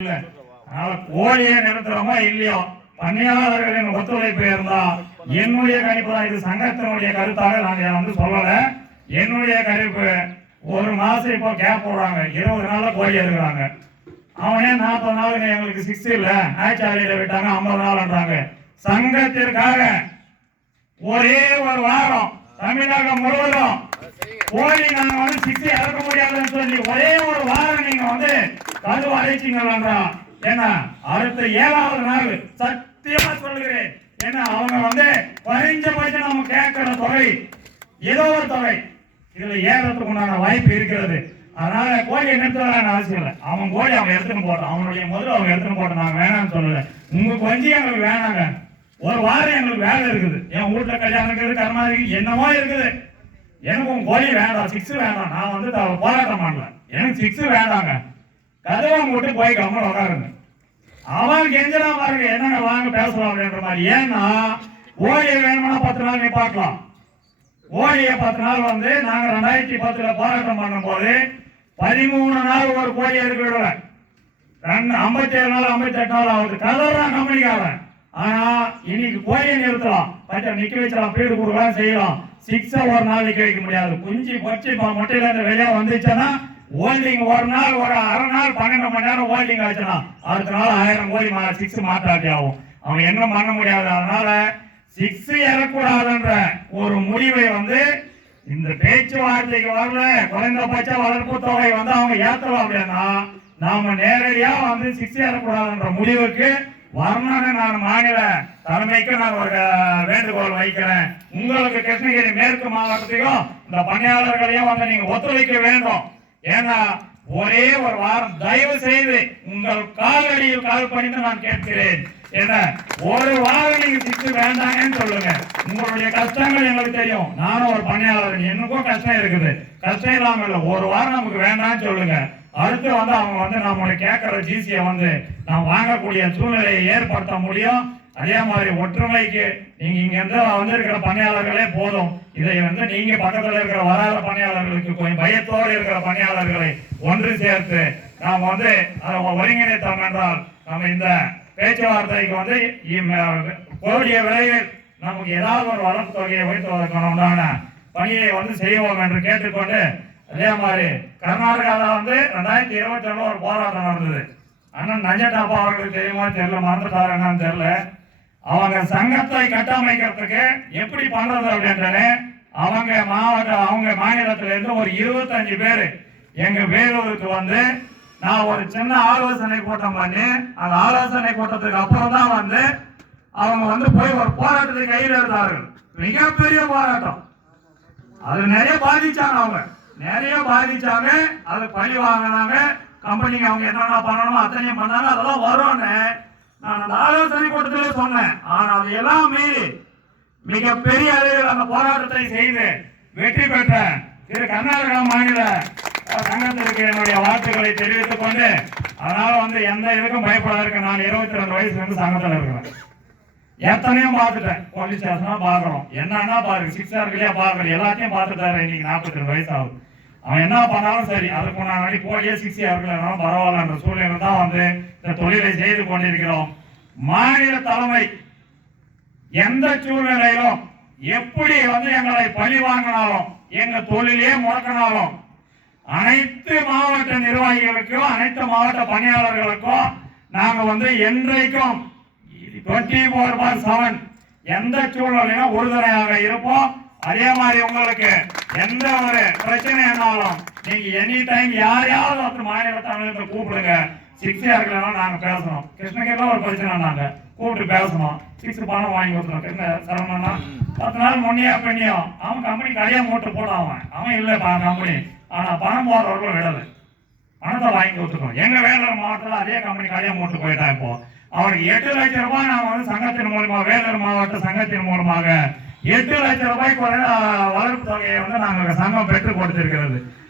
அதனால கோழியை நிறுத்துறோமோ இல்லையோ பணியாளர்களின் ஒத்துழைப்பு இருந்தா என்னுடைய கணிப்பு தான். இது சங்கத்தினுடைய கருத்தாக நான் சொல்லல. என்னுடைய கணிப்பு ஒரு மாசம் இப்போ கேப் போடுறாங்க, 20 நாள்ல கோழி எடுக்கிறாங்க. அவனே 40 நாளுக்கு எங்களுக்கு 6 இல்ல ஆச்சாரியில விட்டாங்க 50 நாள்ன்றாங்க. சங்கத்திற்காக ஒரே ஒரு வாரம் தமிழகம் முழுவதும் கோழி நாங்க 6 இறக்க முடியாதுன்னு சொல்லி ஒரே ஒரு வாரம் நீங்க கதவு அழைச்சிங்களா? ஏன்னா அடுத்த 7வது நாள் சத்தியமா சொல்லுகிறேன், ஏன்னா அவங்க குறைஞ்சபட்சம் நம்ம கேட்கிற தொகை ஏதோ ஒரு தொகை இதுல ஏறத்துக்கு உண்டான வாய்ப்பு இருக்கிறது. அதனால கோழியை நிறுத்தலான அவசியம் இல்லை. அவன் கோழி அவன் எடுத்துன்னு போட்டான், அவனுடைய முதல்ல அவங்க எடுத்துன்னு போட்டோம். நாங்க வேணாம்னு சொல்லல. உங்க கொஞ்சம் எங்களுக்கு வேணாங்க, ஒரு வாரம் எங்களுக்கு வேலை இருக்குது. என் வீட்டுல கல்யாணம் இருக்குது, கர்மா இருக்கு, என்னமோ இருக்குது. எனக்கு உங்க கோழி வேண்டாம், 6 வேண்டாம். நான் போராட்டம் பண்ணல, எனக்கு 6 வேண்டாங்க. கதவை விட்டு போய் கம்மன் உட்காருங்க. அவன் கெஞ்சலாம் பாருங்க, என்னங்க வாங்க பேசலாம் அப்படின்ற மாதிரி. ஏன்னா கோழியை வேணும்னா 10 நாள் நீ பார்க்கலாம். கோழியை 10 நாள் நாங்க 2010 போராட்டம் பண்ணும் போது 13 நாள் ஒரு கோழி எடுக்க விடல. 57 நாள் 58 நாள் ஆகுது. கதறான் கம்பெனிக்காரன். ஆனா இன்னைக்கு கோழியை நிறுத்தலாம், பச்சை நிக்க வச்சலாம், பீடு கொடுக்கலாம், செய்யலாம். 6 ஒரு நாள் நிக்க வைக்க முடியாது. குஞ்சு பொச்சு முட்டையில இருந்து வெளியே வந்துச்சுன்னா ஹோல்டிங் ஒரு நாள், ஒரு அரை நாள், 12 மணி நேரம் ஹோல்டிங் ஆச்சுன்னா அடுத்த நாள் 1000 கோழி 6 மாற்றாட்டி ஆகும். அவன் என்ன பண்ண முடியாது. அதனால 6 ஏறக்கூடாதுன்ற ஒரு முடிவை இந்த பேச்சுவார்த்தைக்கு வரல. குறைந்தபட்ச வளர்ப்பு தொகை அவங்க ஏற்றலாம் அப்படின்னா நாம நேரடியா 6 ஏறக்கூடாதுன்ற முடிவுக்கு வரணும்னு நான் மாநில தலைமைக்கு நான் ஒரு வேண்டுகோள் வைக்கிறேன். உங்களுக்கு கிருஷ்ணகிரி மேற்கு மாவட்டத்தையும் இந்த பணியாளர்களையும் நீங்க ஒத்துழைக்க வேண்டும். ஏன்னா ஒரே ஒரு வாரம் தயவு செய்து உங்கள் காலடியில் கால் பண்ணிட்டு நான் கேட்கிறேன். ஏன்னா ஒரு வாரம் நீங்க 6 வேண்டாங்கன்னு சொல்லுங்க. உங்களுடைய கஷ்டங்கள் எங்களுக்கு தெரியும். நானும் ஒரு பணியாளர், எனக்கும் கஷ்டம் இருக்குது. கஷ்டம் இல்லாம இல்லை, ஒரு வாரம் நமக்கு வேண்டாம்னு சொல்லுங்க. அடுத்து அவங்க நம்மளை கேட்கிற ஜிசியை நாம் வாங்கக்கூடிய சூழ்நிலையை ஏற்படுத்த முடியும். அதே மாதிரி ஒற்றுமைக்கு நீங்க இங்க இருந்து இருக்கிற பணியாளர்களே போதும். இதை நீங்க பக்கத்துல இருக்கிற வராத பணியாளர்களுக்கு கொஞ்சம் பயத்தோடு இருக்கிற பணியாளர்களை ஒன்று சேர்த்து நாம் அதை ஒருங்கிணைத்தோம் என்றால் நம்ம இந்த பேச்சுவார்த்தைக்கு கோடிய விலையில் நமக்கு ஏதாவது ஒரு வளர்ப்பு தொகையை வைத்துவதற்கான உண்டான பணியை செய்வோம் என்று கேட்டுக்கொண்டு, அதே மாதிரி கர்நாடகாவில் 2021 ஒரு போராட்டம் நடந்தது. அண்ணன் நஞ்சட்டாப்பா அவர்களுக்கு தெரியுமா தெரியல, மறந்துட்டாரு என்னன்னு தெரியல. அவங்க சங்கத்தை கட்டமைக்கிறதுக்கு எப்படி பண்றது அப்படின்ட்டு அவங்க மாநிலத்தில இருந்து ஒரு 25 பேர் எங்க வேலூருக்கு நான் ஒரு சின்ன ஆலோசனை கூட்டம் பண்ணி, அந்த ஆலோசனை கூட்டத்துக்கு அப்புறம் தான் அவங்க போய் ஒரு போராட்டத்தை கையில் எடுத்தார்கள். மிகப்பெரிய போராட்டம். அது நிறைய பாதிச்சாங்க, அவங்க நிறைய பாதிச்சாங்க. அது பழி வாங்கினாங்க. கம்பெனிக்கு அவங்க என்னென்ன பண்ணணுமோ அத்தனையும் பண்ணாங்க. அதெல்லாம் வரும்னு நான் அந்த ஆலோசனை கூட்டத்திலே சொன்னேன். ஆனா அதையெல்லாம் மீறி மிகப்பெரிய அளவில் அந்த போராட்டத்தை செய்து வெற்றி பெற்ற திரு கர்நாடகா மாநில சங்கத்திற்கு என்னுடைய வாழ்த்துக்களை தெரிவித்துக் கொண்டு, அதனால எந்த இதுக்கும் பயப்படாதற்கு நான் 22 வயசுல சங்கத்தில் இருக்கிறேன். எத்தனையும் பார்த்துட்டேன். போலீஸ் ஸ்டேஷனா பாக்குறோம், என்னன்னா பாருங்க, 6 இருக்குல்லையா பாக்குறேன், எல்லாத்தையும் பார்த்துட்டாரு. இன்னைக்கு 42 வயசு ஆகுது. அவன் என்ன பண்ணாலும் சரி, அதுக்கு முன்னாடி கோழியே 6 இருக்கலனாலும் பரவாயில்லன்ற சூழ்நிலை தான் இந்த தொழிலை செய்து கொண்டிருக்கிறோம். மாநில தலைமை எந்த சூழ்நிலையிலும் எப்படி எங்களை பழி வாங்கினாலும், எங்க தொழிலே முடக்கினாலும், அனைத்து மாவட்ட நிர்வாகிகளுக்கும் அனைத்து மாவட்ட பணியாளர்களுக்கும் நாங்க என்றைக்கும் 24/7 எந்த சூழ்நிலையிலும் உறுதுணையாக இருப்போம். அதே மாதிரி உங்களுக்கு எந்த ஒரு பிரச்சனை இருந்தாலும் நீங்க எனி டைம் யாரையாவது மாநில தலைவர்கள் கூப்பிடுங்க. 6 இருக்கலன்னா நாங்க பேசணும். கிருஷ்ணகிரில ஒரு பிரச்சனை நாங்க கூப்பிட்டு பேசணும். 6 பணம் வாங்கி கொடுத்துருவோம். சரவணா 10 நாள் முன்னியா பெண்ணியும் அவன் கம்பெனி கடையா மூட்டு போட்டான். அவன் இல்லை கம்பெனி, ஆனா பணம் போடுறவர்களும் விடலை. பணத்தை வாங்கி கொடுத்துருக்கோம். எங்க வேலூர் மாவட்டத்தில் அதே கம்பெனி கடையா மூட்டு போயிட்டான். இப்போ அவனுக்கு 8 லட்சம் ரூபாய் நாம சங்கத்தின் மூலமாக, வேலூர் மாவட்ட சங்கத்தின் மூலமாக 8 லட்சம் ரூபாய்க்கு வளர்ப்பு தொகையை நாங்கள் சங்கம் பெற்றுக் கொடுத்திருக்கிறது.